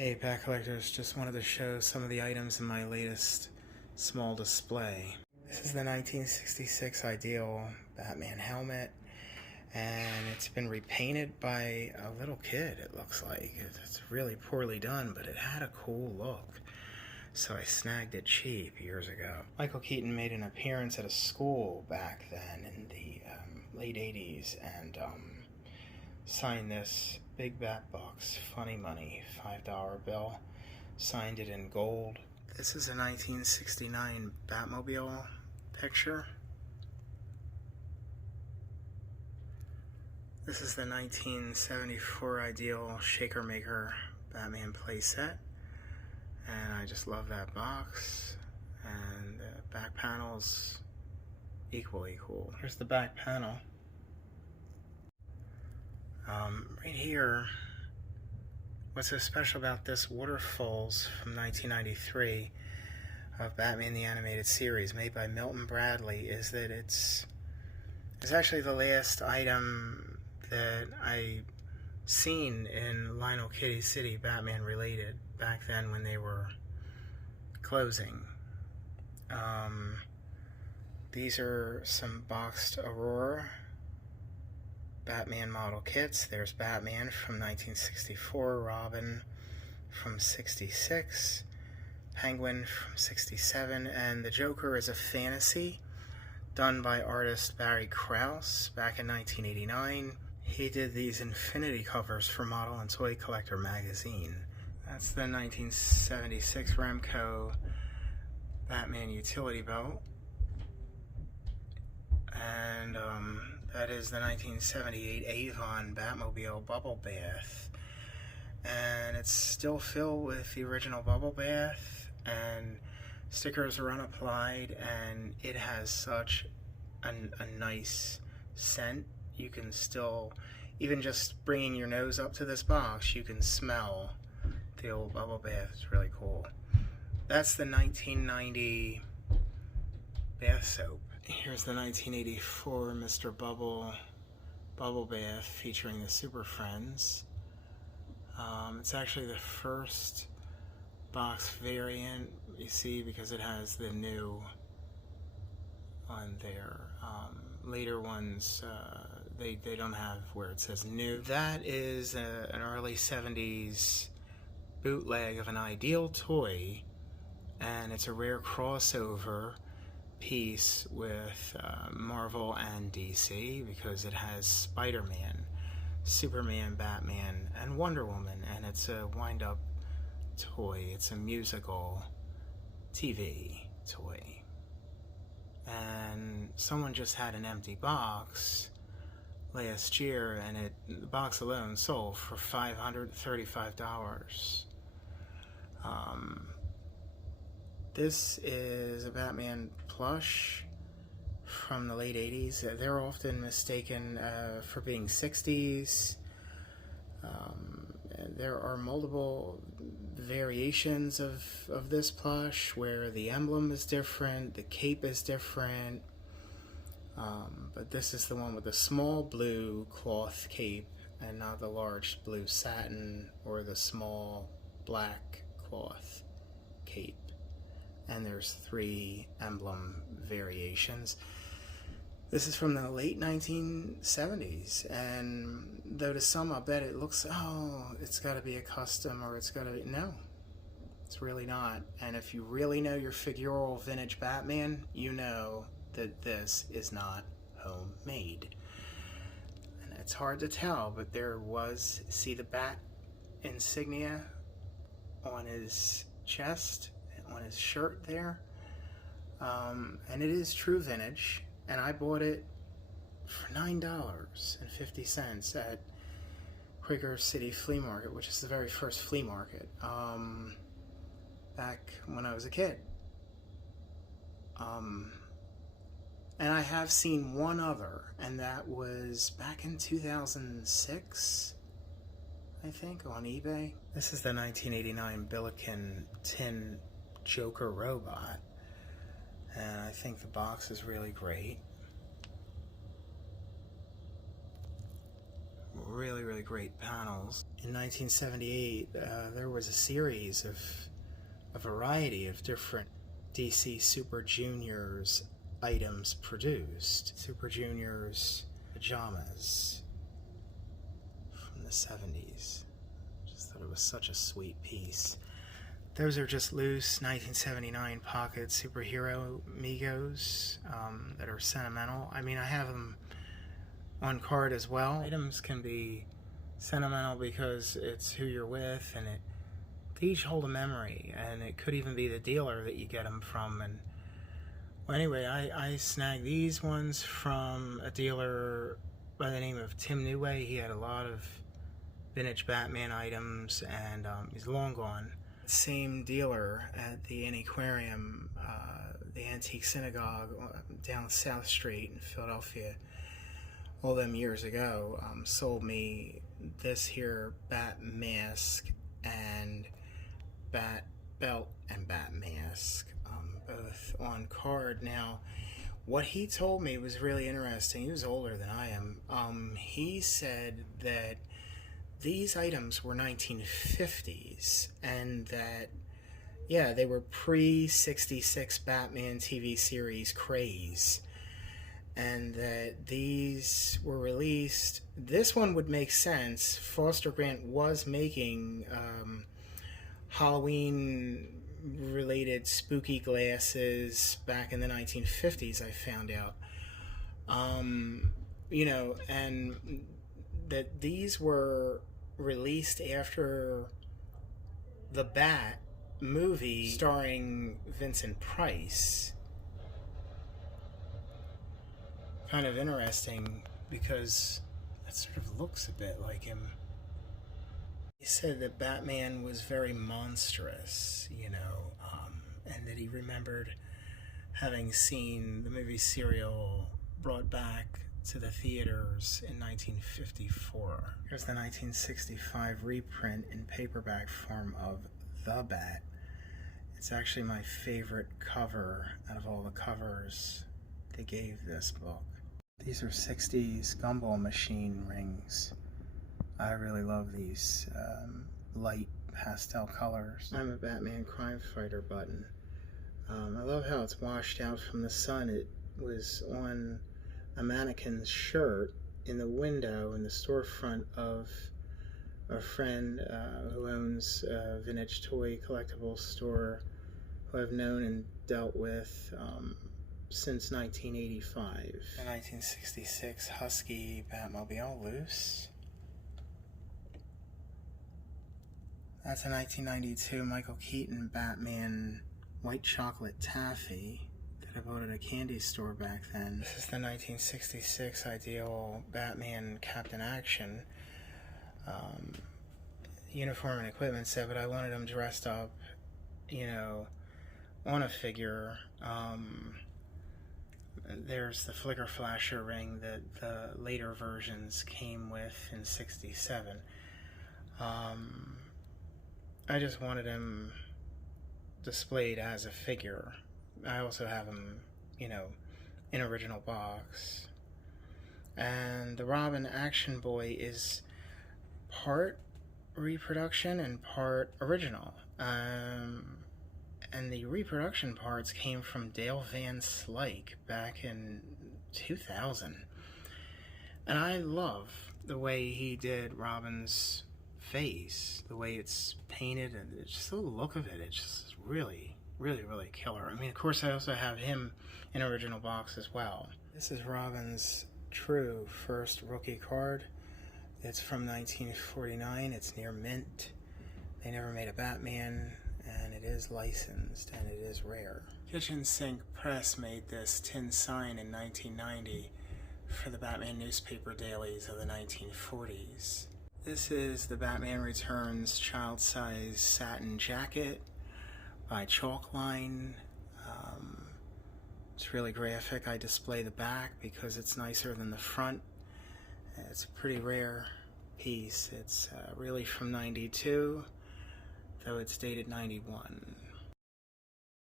Hey, Bat Collectors, just wanted to show some of the items in my latest small display. This is the 1966 Ideal Batman helmet, and it's been repainted by a little kid, it looks like. It's really poorly done, but it had a cool look, so I snagged it cheap years ago. Michael Keaton made an appearance at a school back then in the late 80s, and signed this big bat box, funny money, $5 bill, signed it in gold. This is a 1969 Batmobile picture. This is the 1974 Ideal Shaker Maker Batman playset, and I just love that box, and the back panel's equally cool. Here's the back panel. Right here, what's so special about this Waterfalls from 1993 of Batman the Animated Series, made by Milton Bradley, is that it's actually the last item that I seen in Lionel Kitty City Batman related back then when they were closing. These are some boxed Aurora Batman model kits. There's Batman from 1964, Robin from 66, Penguin from 67, and the Joker is a fantasy done by artist Barry Krause back in 1989. He did these infinity covers for Model and Toy Collector magazine. That's the 1976 Remco Batman utility belt. And that is the 1978 Avon Batmobile bubble bath, and it's still filled with the original bubble bath, and stickers are unapplied, and it has such a nice scent. You can still, even just bringing your nose up to this box, you can smell the old bubble bath. It's really cool. That's the 1990 bath soap. Here's the 1984 Mr. Bubble Bath featuring the Super Friends. It's actually the first box variant, you see, because it has the new on there. Later ones, they don't have where it says new. That is an early 70s bootleg of an Ideal toy, and it's a rare crossover piece with Marvel and DC, because it has Spider-Man, Superman, Batman, and Wonder Woman, and it's a wind-up toy. It's a musical TV toy. And someone just had an empty box last year, and the box alone sold for $535. This is a Batman plush from the late 80s. They're often mistaken for being 60s. There are multiple variations of this plush where the emblem is different, the cape is different, but this is the one with the small blue cloth cape and not the large blue satin or the small black cloth cape. And there's 3 emblem variations. This is from the late 1970s, and though to some I bet it looks, oh, it's got to be a custom, or it's got to be, no, it's really not. And if you really know your figural vintage Batman, you know that this is not homemade. And it's hard to tell, but there was, see the bat insignia on his chest, on his shirt there, and it is true vintage, and I bought it for $9.50 at Quaker City Flea Market, which is the very first flea market back when I was a kid. And I have seen one other, and that was back in 2006, I think, on eBay. This is the 1989 Billiken tin Joker robot, and I think the box is really great. really, really great panels. In 1978, there was a series of a variety of different DC Super Juniors items produced. Super Juniors pajamas from the 70s. Just thought it was such a sweet piece. Those are just loose 1979 pocket superhero Migos that are sentimental. I mean, I have them on card as well. Items can be sentimental because it's who you're with, and they each hold a memory, and it could even be the dealer that you get them from. And well, anyway, I snagged these ones from a dealer by the name of Tim Newway. He had a lot of vintage Batman items, and he's long gone. Same dealer at the Antiquarium, the Antique Synagogue down South Street in Philadelphia, all them years ago, sold me this here bat mask and bat belt and bat mask, both on card. Now, what he told me was really interesting. He was older than I am. He said that these items were 1950s, and that, yeah, they were pre-66 Batman TV series craze, and that these were released. This one would make sense. Foster Grant was making Halloween-related spooky glasses back in the 1950s, I found out. You know, and that these were released after the Bat movie starring Vincent Price. Kind of interesting because that sort of looks a bit like him. He said that Batman was very monstrous, you know, and that he remembered having seen the movie Serial brought back to the theaters in 1954. Here's the 1965 reprint in paperback form of The Bat. It's actually my favorite cover out of all the covers they gave this book. These are 60s gumball machine rings. I really love these light pastel colors. I'm a Batman crime fighter button. I love how it's washed out from the sun. It was on a mannequin's shirt in the window in the storefront of a friend who owns a vintage toy collectibles store, who I've known and dealt with since 1985. The 1966 Husky Batmobile loose. That's a 1992 Michael Keaton Batman white chocolate taffy that I bought at a candy store back then. This is the 1966 Ideal Batman Captain Action. Uniform and equipment set, but I wanted him dressed up, you know, on a figure. There's the flicker flasher ring that the later versions came with in '67. I just wanted him displayed as a figure. I also have him, you know, in original box. And the Robin Action Boy is part reproduction and part original. And the reproduction parts came from Dale Van Slyke back in 2000. And I love the way he did Robin's face, the way it's painted, and it's just the look of it. It's just really, really, really killer. I mean, of course, I also have him in original box as well. This is Robin's true first rookie card. It's from 1949. It's near mint. They never made a Batman, and it is licensed, and it is rare. Kitchen Sink Press made this tin sign in 1990 for the Batman newspaper dailies of the 1940s. This is the Batman Returns child-size satin jacket by Chalkline. It's really graphic. I display the back because it's nicer than the front. It's a pretty rare piece. It's really from '92, though it's dated '91.